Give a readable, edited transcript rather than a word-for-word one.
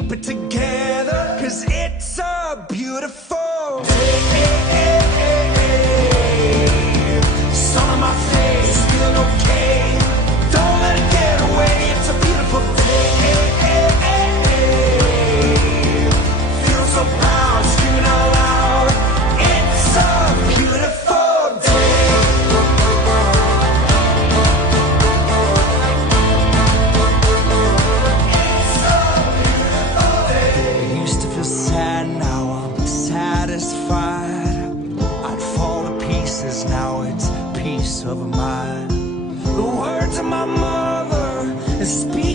keep it together, 'cause it's a beautiful day. Sun on my face, feeling okay. Don't let it get away, it's a beautiful day. Feel so proud, screaming out loud. It's a beautiful day. It's a beautiful day. I used to feel sad, now I'm satisfied. I'd fall to pieces, now it's peace of mind. The words of my mother speak